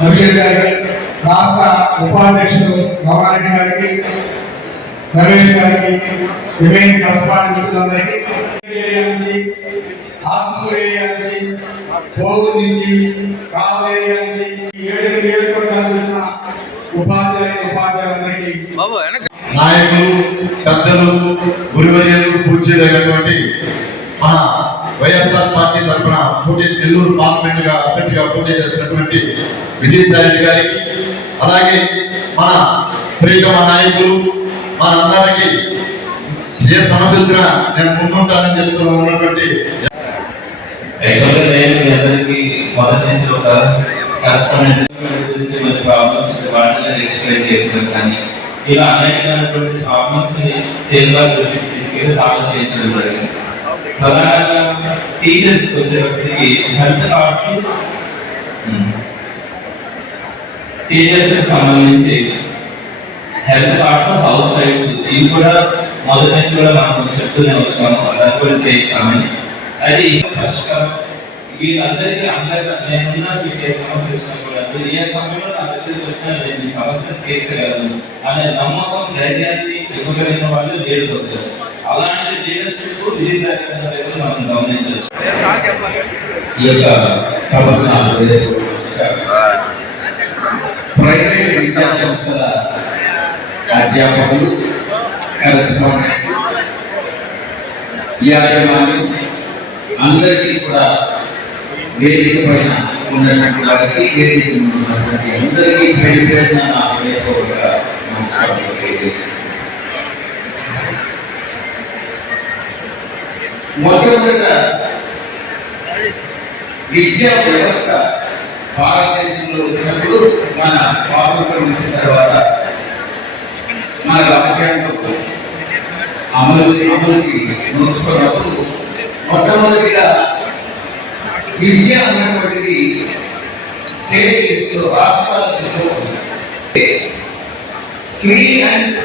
అభిషేక్ గారికి రాష్ట్ర ఉపాధ్యక్షుడు గౌరారెడ్డి గారికి రమేష్ గారికి రిమైనింగ్ కరస్పాండెంట్ మిత్రులందరికీ నుంచి ఆత్మూరు ఏరియా నుంచి కోవూరు నుంచి కావలి ఏరియా నుంచి ఈ ఏడు వచ్చిన ఉపాధ్యాయులందరికీ నాయకులు పెద్దలు గురువర్యులు పూజ్యులైనటువంటి మన వైఎస్ఆర్ పార్టీ పోటీ నెల్లూరు పార్లమెంట్గా అభ్యర్థిగా పోటీ చేసినటువంటి విజయసాయి గారికి అలాగే మన ప్రియతమ నాయకులు మనందరికీ ఏ సమస్య వచ్చినా నేను ముందుంటానని చెప్తూ ఉన్నటువంటి ఇలా అనేకమైనటువంటి ప్రాబ్లమ్స్ని సేల్ దృష్టికి తీసుకెళ్ళి సాల్వ్ చేయించడం జరిగింది. ప్రధానంగా టీచర్స్ వచ్చేటప్పటికి హెల్త్ కార్డ్స్ టీచర్స్ సంబంధించి హెల్త్ కార్డ్స్ హౌస్ సైట్స్ ఇవి కూడా మొదటి నుంచి కూడా మనం చెప్తూనే వచ్చాము దాని కూడా చేయిస్తామని అది పరిష్కారం వీళ్ళందరికీ అందరికీ నేనున్నా మీకు ఏ సమస్య వచ్చినా కూడా మీరు ఏ సమయంలో నా దగ్గరికి వచ్చినా నేను ఈ సమస్య తీర్చగలను అనే నమ్మకం ధైర్యాన్ని ఇవ్వగలిగిన వాళ్ళు లీడర్ అలాంటి లీడర్షిప్ మనం గమనించవచ్చు. ఈ యొక్క ప్రైవేట్ విద్యా సంస్థల అధ్యాపకులు కరెస్పాండెంట్ యాజమాన్యం అందరికీ కూడా వేదిక పైన ఉన్నటువంటి వారికి వేదిక ఉన్నటువంటి అందరికీ పేరు పేరున నా మొట్టమొదట విద్యా వ్యవస్థ భారతదేశంలో ఉన్నప్పుడు మన స్వాతంత్రం వచ్చిన తర్వాత మన రాజ్యాంగం అమలు అమలుకి నోచుకున్నప్పుడు మొట్టమొదటిగా విద్య అన్నటువంటిది స్టేట్ లిస్టులో రాష్ట్రాల లిస్టులో ఫ్రీ అండ్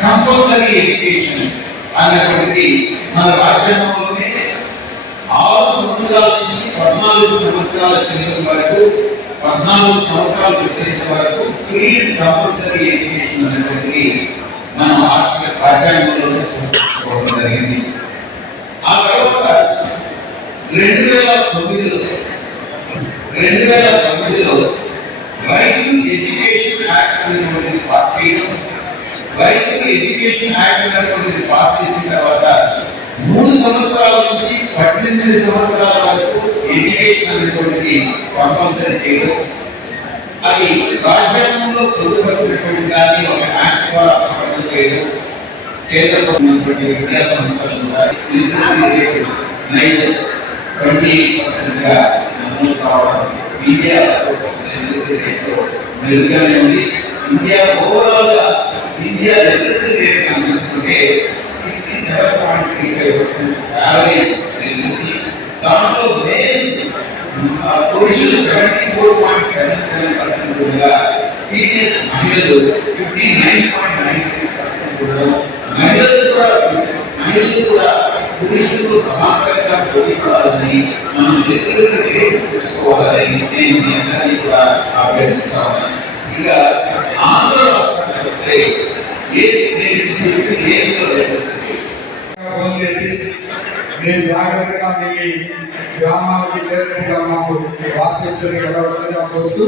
కంపల్సరీ ఎడ్యుకేషన్. అన్నటువంటిది మన రాజ్యాంగంలోనే ఆరు సంవత్సరాల నుంచి పద్నాలుగు సంవత్సరాల చివరి వరకు పద్నాలుగు సంవత్సరాలు వచ్చేసిన వరకు ఫ్రీ కంపల్సరీ ఎడ్యుకేషన్ అనేటువంటిది మనం ఆర్థిక రాజ్యాంగంలో చూసుకోవడం జరిగింది. ఆ తర్వాత రెండు వేల తొమ్మిదిలో రెండు వేల తొమ్మిదిలో రైతు ఎడ్యుకేషన్ యాక్ట్ అనేటువంటిది పాస్ చేయడం రైతులకు ఎడ్యుకేషన్ యాక్ట్ అనేటువంటిది పాస్ చేసిన తర్వాత మూడు సంవత్సరాల నుంచి పద్దెనిమిది సంవత్సరాల వరకు ఎడ్యుకేషన్ అనేటువంటిది కంపల్సరీ చేయడం. అది రాజ్యాంగంలో పొందుపరిచినటువంటి దాన్ని ఒక యాక్ట్ ద్వారా సవరణ చేయడం. కేంద్ర ప్రభుత్వం విద్యా సంస్థలు ట్వంటీ పర్సెంట్గా నమోదు కావడం. ఇండియా లిటరసీ మెరుగ్గానే ఉంది. India overall India literacy rate గమనిస్తుంటే sixty seven point three five percent average literacy దాంట్లో మేల్స్ పురుషులు seventy four point seven seven percent ఉండగా ఫీమేల్స్ మహిళలు fifty nine point nine six percent ఉండడం మహిళలు కూడా మహిళలు కూడా పోటీపడాలని మనం లిటరసీ రేట్ చూసుకోవాలని ఇక ఆంధ్ర రాష్ట్రానికి వస్తే నేను జాగ్రత్తగా మీ గ్రామానికి చేరుకుంటా మాకు వార్తలు వెళ్ళవలసిందిగా కోరుతూ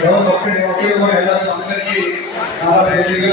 ఎవరు ఒక్కటి ఒక్కరి కూడా వెళ్ళదు అందరికీ చాలా తెలివిగా